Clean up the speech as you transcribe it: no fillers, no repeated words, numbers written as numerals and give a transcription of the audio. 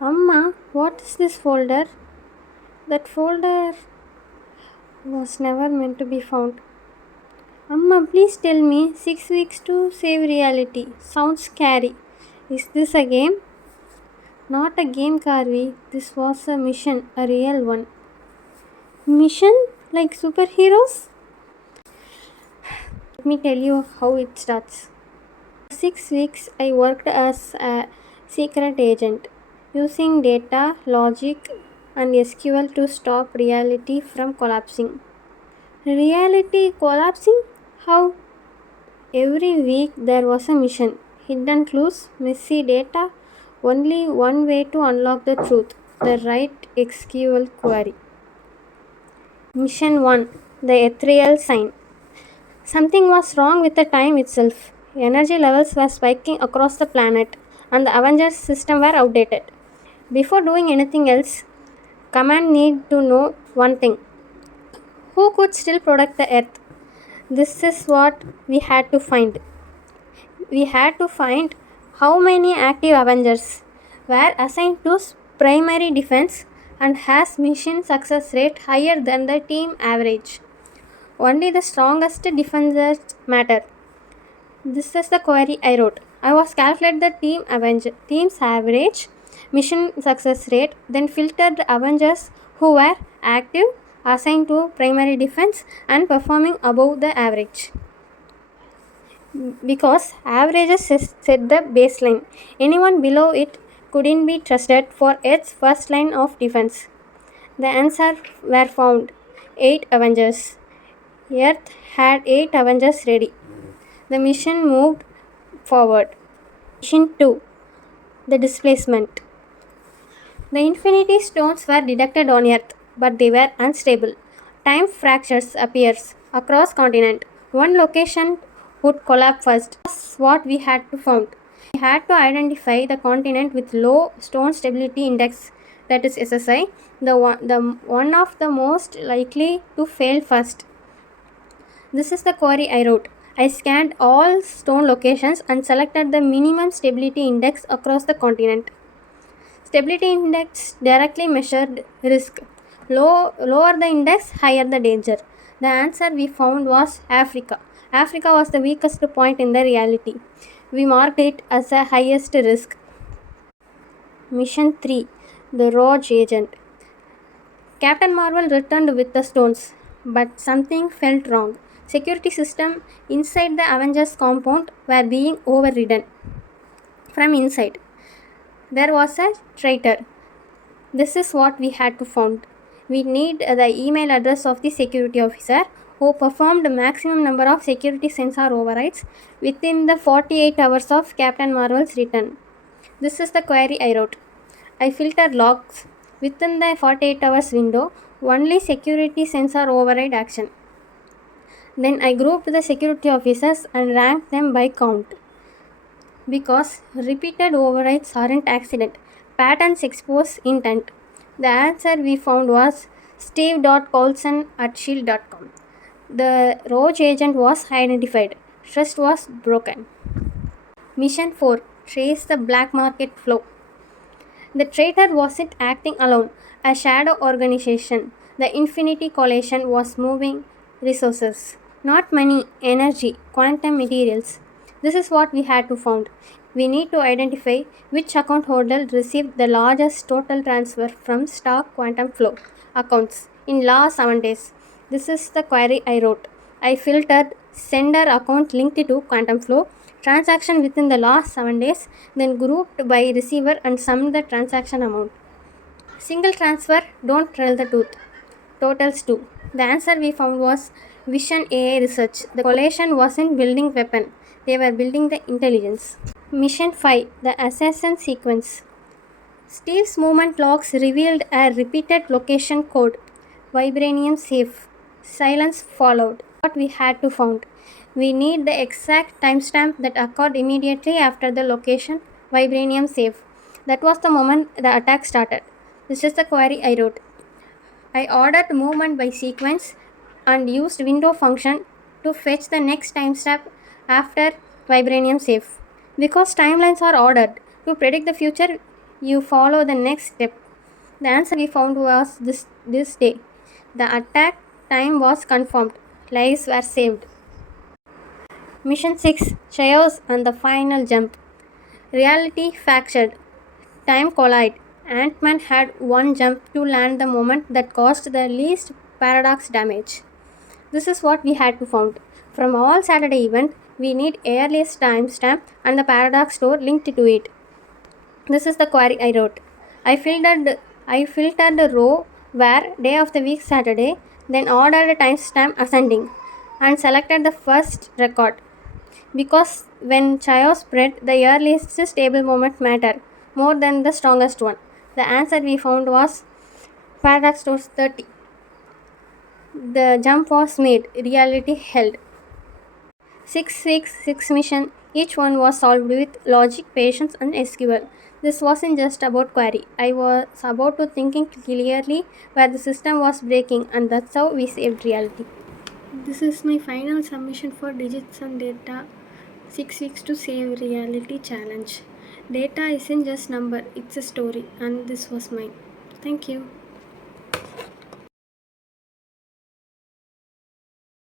Amma, what is this folder? That folder was never meant to be found. Amma, please tell me 6 weeks to save reality. Sounds scary. Is this a game? Not a game, Karvi. This was a mission, a real one. Mission? Like superheroes? Let me tell you how it starts. For 6 weeks, I worked as a secret agent, using data, logic, and SQL to stop reality from collapsing. Reality collapsing? How? Every week there was a mission. Hidden clues, messy data, only one way to unlock the truth, the right SQL query. Mission 1, the ethereal sign. Something was wrong with the time itself. Energy levels were spiking across the planet, and the Avengers system were outdated. Before doing anything else, command need to know one thing. Who could still protect the earth? This is what we had to find. We had to find how many active Avengers were assigned to primary defense and has mission success rate higher than the team average. Only the strongest defenders matter. This is the query I wrote. I was calculate the team's average mission success rate, then filtered the Avengers who were active, assigned to primary defense, and performing above the average. Because averages set the baseline. Anyone below it couldn't be trusted for its first line of defense. The answer were found 8 Avengers. Earth had 8 Avengers ready. The mission moved forward. Mission 2, the displacement. The infinity stones were detected on Earth, but they were unstable. Time fractures appears across continent. One location would collapse first. That's what we had to find. We had to identify the continent with low stone stability index, that is SSI, the one of the most likely to fail first. This is the query I wrote. I scanned all stone locations and selected the minimum stability index across the continent. Stability index directly measured risk. Lower the index, higher the danger. The answer we found was Africa. Africa was the weakest point in the reality. We marked it as the highest risk. Mission 3, the Rogue Agent. Captain Marvel returned with the stones, but something felt wrong. Security system inside the Avengers compound were being overridden from inside. There was a traitor. This is what we had to find. We need the email address of the security officer who performed maximum number of security sensor overrides within the 48 hours of Captain Marvel's return. This is the query I wrote. I filtered logs within the 48 hours window, only security sensor override action. Then I grouped the security officers and ranked them by count. Because repeated overrides aren't accident, patterns expose intent. The answer we found was steve.colson@shield.com. The rogue agent was identified. Trust was broken. Mission 4, trace the black market flow. The traitor wasn't acting alone. A shadow organization, the Infinity Coalition, was moving resources. Not money, energy, quantum materials. This is what we had to find. We need to identify which account holder received the largest total transfer from stock quantum flow accounts in last 7 days. This is the query I wrote. I filtered sender account linked to quantum flow, transaction within the last 7 days, then grouped by receiver and summed the transaction amount. Single transfer, don't tell the truth. Totals 2. The answer we found was Vision AI Research. The coalition wasn't building weapon, they were building the intelligence. Mission 5, the assassin sequence. Steve's movement logs revealed a repeated location code. Vibranium safe. Silence followed. What we had to find. We need the exact timestamp that occurred immediately after the location Vibranium safe. That was the moment the attack started. This is the query I wrote. I ordered movement by sequence and used window function to fetch the next timestamp after Vibranium safe. Because timelines are ordered, to predict the future, You follow the next step. The answer we found was this day. The attack time was confirmed. Lives were saved. Mission 6 Chaos and the final jump. Reality fractured. Time collided. Ant-Man had one jump to land the moment that caused the least paradox damage. This is what we had to found. From all Saturday event, we need earliest timestamp and the paradox store linked to it. This is the query I wrote. I filtered the row where day of the week Saturday, then ordered a timestamp ascending, and selected the first record. Because when chaos spread, the earliest stable moment mattered more than the strongest one. The answer we found was paradox stores 30. The jump was made, reality held. 6 weeks, 6 mission, each one was solved with logic, patience, and SQL. This wasn't just about query. I was about to thinking clearly where the system was breaking, and that's how we saved reality. This is my final submission for digits and data 6 weeks to save reality challenge. Data isn't just number, it's a story, and this was mine. Thank you.